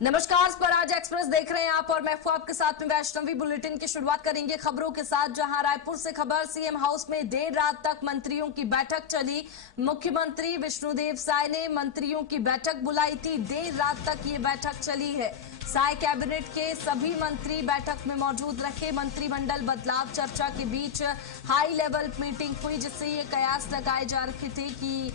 नमस्कार, स्वराज एक्सप्रेस देख रहे हैं आप और मैं हूं आपके साथ में वैष्णवी। बुलेटिन की शुरुआत करेंगे खबरों के साथ, जहां रायपुर से खबर। सीएम हाउस में देर रात तक मंत्रियों की बैठक चली। मुख्यमंत्री विष्णुदेव साय ने मंत्रियों की बैठक बुलाई थी। देर रात तक ये बैठक चली है। साय कैबिनेट के सभी मंत्री बैठक में मौजूद रहे। मंत्रिमंडल बदलाव चर्चा के बीच हाई लेवल मीटिंग हुई, जिससे ये कयास लगाए जा रहे थे कि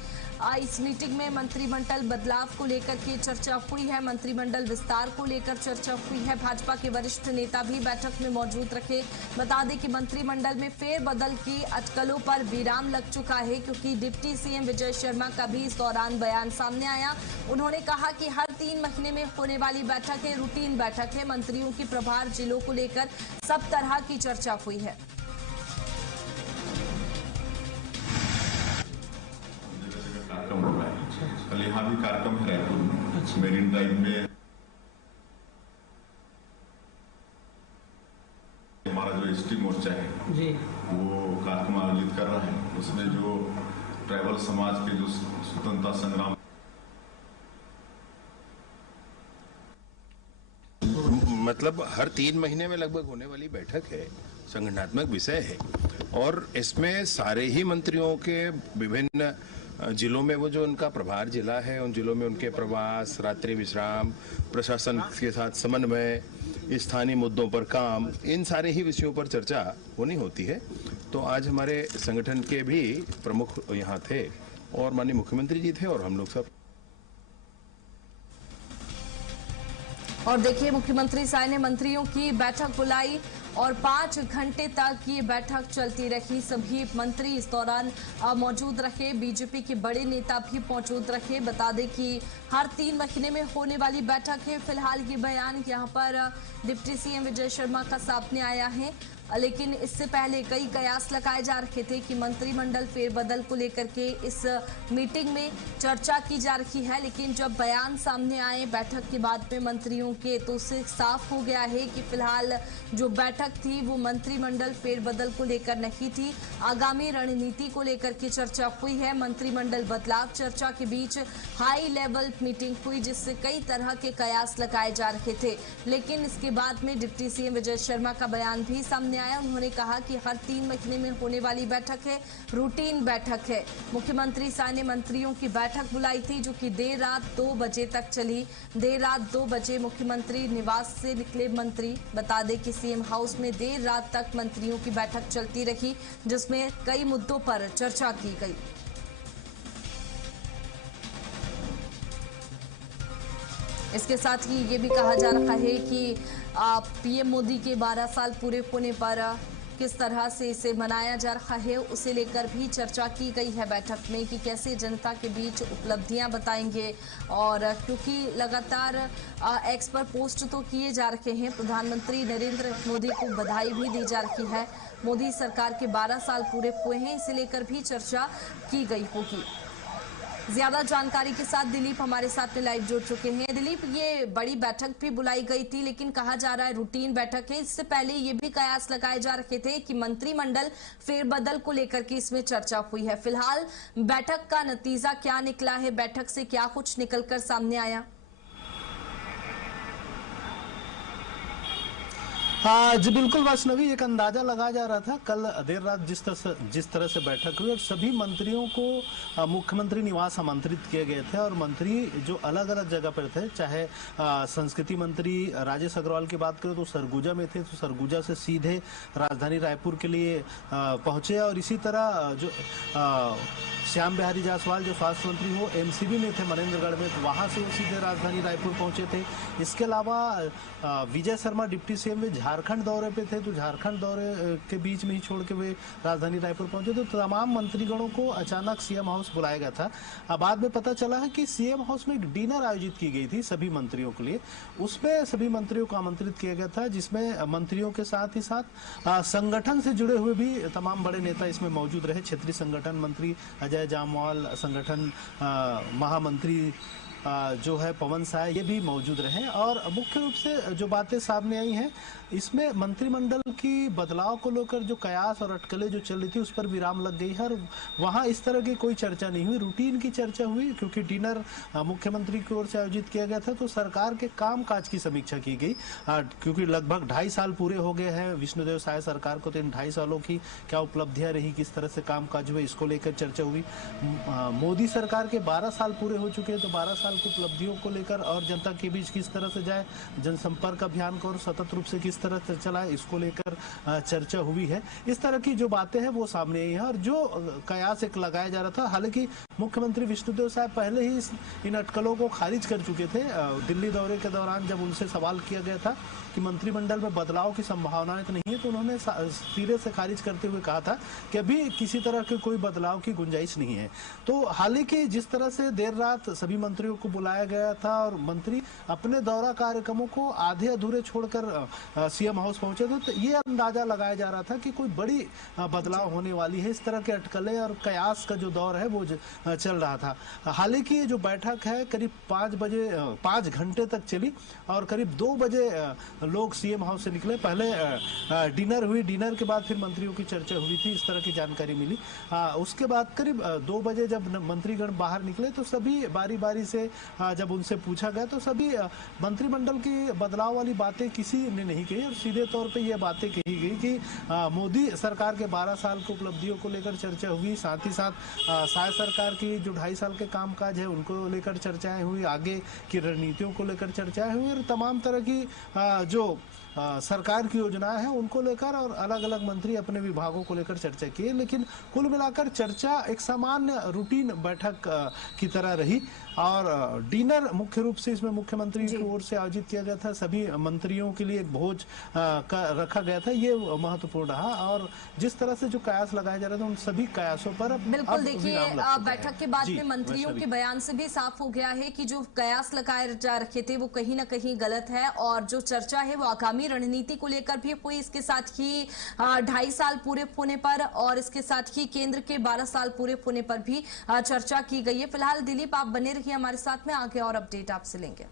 इस मीटिंग में मंत्रिमंडल बदलाव को लेकर के चर्चा हुई है, मंत्रिमंडल विस्तार को लेकर चर्चा हुई है। भाजपा के वरिष्ठ नेता भी बैठक में मौजूद रखे। बता दें कि मंत्रिमंडल में फेरबदल की अटकलों पर विराम लग चुका है, क्योंकि डिप्टी सीएम विजय शर्मा का भी इस दौरान बयान सामने आया। उन्होंने कहा कि हर 3 महीने में होने वाली बैठक है, रूटीन बैठक है। मंत्रियों की प्रभार जिलों को लेकर सब तरह की चर्चा हुई है। कार्यक्रम हो रहा है। कल यहाँ भी कार्यक्रम है रायपुर में, मेरीन ड्राइव में। हमारा जो एसटी मोर्चा है जी, वो कार्यक्रम आयोजित कर रहा है। उसमें जो ट्राइबल समाज के जो स्वतंत्रता संग्राम, मतलब हर 3 महीने में लगभग होने वाली बैठक है, संगठनात्मक विषय है और इसमें सारे ही मंत्रियों के विभिन्न जिलों में वो जो उनका प्रभार जिला है, उन जिलों में उनके प्रवास, रात्रि विश्राम, प्रशासन के साथ समन्वय, स्थानीय मुद्दों पर काम, इन सारे ही विषयों पर चर्चा होनी होती है। तो आज हमारे संगठन के भी प्रमुख यहाँ थे और माननीय मुख्यमंत्री जी थे और हम लोग सब। और देखिए, मुख्यमंत्री साय ने मंत्रियों की बैठक बुलाई और 5 घंटे तक ये बैठक चलती रही। सभी मंत्री इस दौरान मौजूद रहे। बीजेपी के बड़े नेता भी मौजूद रहे। बता दें कि हर 3 महीने में होने वाली बैठक है। फिलहाल ये बयान यहाँ पर डिप्टी सीएम विजय शर्मा का सामने आया है, लेकिन इससे पहले कई कयास लगाए जा रहे थे कि मंत्रिमंडल फेरबदल को लेकर के इस मीटिंग में चर्चा की जा रही है। लेकिन जब बयान सामने आए बैठक के बाद में मंत्रियों के, तो उससे साफ हो गया है कि फिलहाल जो बैठक थी वो मंत्रिमंडल फेरबदल को लेकर नहीं थी, आगामी रणनीति को लेकर के चर्चा हुई है। मंत्रिमंडल बदलाव चर्चा के बीच हाई लेवल मीटिंग हुई, जिससे कई तरह के कयास लगाए जा रहे थे। लेकिन इसके बाद में डिप्टी सीएम विजय शर्मा का बयान भी सामने आया। उन्होंने कहा कि हर 3 महीने में होने वाली बैठक है, रूटीन बैठक है। मुख्यमंत्री साय ने मंत्रियों की बैठक बुलाई थी, जो कि देर रात 2 बजे तक चली। देर रात 2 बजे मुख्यमंत्री निवास से निकले मंत्री। बता दें कि सीएम हाउस में देर रात तक मंत्रियों की बैठक चलती रही, जिसमें कई मुद्दों पर चर्चा की गई। इसके साथ ही ये भी कहा जा रहा है कि पीएम मोदी के 12 साल पूरे होने पर किस तरह से इसे मनाया जा रहा है, उसे लेकर भी चर्चा की गई है बैठक में कि कैसे जनता के बीच उपलब्धियां बताएंगे। और क्योंकि लगातार एक्स पर पोस्ट तो किए जा रहे हैं, प्रधानमंत्री नरेंद्र मोदी को बधाई भी दी जा रही है। मोदी सरकार के 12 साल पूरे हुए हैं, इसे लेकर भी चर्चा की गई होगी। ज्यादा जानकारी के साथ दिलीप हमारे साथ में लाइव जुड़ चुके हैं। दिलीप, ये बड़ी बैठक भी बुलाई गई थी, लेकिन कहा जा रहा है रूटीन बैठक है। इससे पहले ये भी कयास लगाए जा रहे थे कि मंत्रिमंडल फेरबदल को लेकर के इसमें चर्चा हुई है। फिलहाल बैठक का नतीजा क्या निकला है? बैठक से क्या कुछ निकलकर सामने आया? हाँ जी, बिल्कुल वैष्णवी, एक अंदाजा लगाया जा रहा था कल देर रात जिस तरह से बैठक हुई और सभी मंत्रियों को मुख्यमंत्री निवास आमंत्रित किए गए थे और मंत्री जो अलग अलग जगह पर थे, चाहे संस्कृति मंत्री राजेश अग्रवाल की बात करें तो सरगुजा में थे, तो सरगुजा से सीधे राजधानी रायपुर के लिए पहुंचे। और इसी तरह जो श्याम बिहारी जायसवाल जो स्वास्थ्य मंत्री वो एमसीबी में थे मनेंद्रगढ़ में, तो वहां से वो सीधे राजधानी रायपुर पहुंचे थे। इसके अलावा विजय शर्मा डिप्टी सीएम में झारखंड दौरे पे थे, तो झारखंड दौरे के बीच में ही छोड़ के वे राजधानी रायपुर पहुंचे। तो तमाम मंत्रीगणों को अचानक सीएम हाउस बुलाया गया था। अब बाद में पता चला है कि सीएम हाउस में एक डिनर आयोजित की गई थी सभी मंत्रियों के लिए। उसमें सभी मंत्रियों को आमंत्रित किया गया था, जिसमें मंत्रियों के साथ ही साथ संगठन से जुड़े हुए भी तमाम बड़े नेता इसमें मौजूद रहे। क्षेत्रीय संगठन मंत्री अजय जामवाल, संगठन महामंत्री जो है पवन साय ये भी मौजूद रहे। और मुख्य रूप से जो बातें सामने आई हैं इसमें मंत्रिमंडल की बदलाव को लेकर जो कयास और अटकलें जो चल रही थी उस पर विराम लग गई है और वहां इस तरह की कोई चर्चा नहीं हुई। रूटीन की चर्चा हुई क्योंकि डिनर मुख्यमंत्री की ओर से आयोजित किया गया था, तो सरकार के कामकाज की समीक्षा की गई क्योंकि लगभग 2.5 साल पूरे हो गए हैं विष्णुदेव साय सरकार को। तो इन 2.5 सालों की क्या उपलब्धियां रही, किस तरह से कामकाज हुए, इसको लेकर चर्चा हुई। मोदी सरकार के 12 साल पूरे हो चुके हैं, तो 12 साल की उपलब्धियों को लेकर और जनता के बीच किस तरह से जाए, जनसंपर्क अभियान को और सतत रूप से किस तरह से चलाए, इसको लेकर चर्चा हुई है। इस तरह की जो बातें हैं वो सामने आई है और जो कयास एक लगाया जा रहा था, हालांकि मुख्यमंत्री विष्णुदेव साय पहले ही इन अटकलों को खारिज कर चुके थे। दिल्ली दौरे के दौरान जब उनसे सवाल किया गया था कि मंत्रिमंडल में बदलाव की संभावनाएं तो नहीं है, तो उन्होंने सिरे से खारिज करते हुए कहा था कि अभी किसी तरह के कोई बदलाव की गुंजाइश नहीं है। तो हालांकि जिस तरह से देर रात सभी मंत्रियों को बुलाया गया था और मंत्री अपने दौरा कार्यक्रमों को आधे अधूरे छोड़कर सीएम हाउस पहुंचे थे, तो ये अंदाजा लगाया जा रहा था कि कोई बड़ी बदलाव होने वाली है। इस तरह के अटकलें और कयास का जो दौर है वो चल रहा था। हालांकि जो बैठक है करीब 5 घंटे तक चली और करीब 2 बजे लोग सीएम हाउस से निकले। पहले डिनर हुई, डिनर के बाद फिर मंत्रियों की चर्चा हुई थी, इस तरह की जानकारी मिली। उसके बाद करीब 2 बजे जब मंत्रीगण बाहर निकले तो सभी बारी बारी से जब उनसे पूछा गया तो सभी मंत्रिमंडल की बदलाव वाली बातें किसी ने नहीं कही और सीधे तौर पे ये बातें कही गई कि मोदी सरकार के 12 साल की उपलब्धियों को लेकर चर्चा हुई, साथ ही साथ साय सरकार की जो 2.5 साल के कामकाज है उनको लेकर चर्चाएं हुई, आगे की रणनीतियों को लेकर चर्चाएं हुई और तमाम तरह की जो सरकार की योजनाएं हैं उनको लेकर और अलग अलग मंत्री अपने विभागों को लेकर चर्चा किए। लेकिन कुल मिलाकर चर्चा एक सामान्य रूटीन बैठक की तरह रही और डिनर मुख्य रूप से इसमें मुख्यमंत्री की ओर से आयोजित किया गया था। सभी मंत्रियों के लिए एक भोज रखा गया था, ये महत्वपूर्ण रहा। और जिस तरह से जो कयास लगाए जा रहे थे उन सभी कयासों पर बिल्कुल देखिए, बैठक के बाद में मंत्रियों के बयान से भी साफ हो गया है कि जो कयास लगाए जा रखे थे वो कहीं ना कहीं गलत है और जो चर्चा है वो आगामी रणनीति को लेकर भी हुई, इसके साथ ही 2.5 साल पूरे होने पर और इसके साथ ही केंद्र के 12 साल पूरे होने पर भी चर्चा की गई है। फिलहाल दिलीप आप बने रहिए हमारे साथ में, आगे और अपडेट आपसे लेंगे।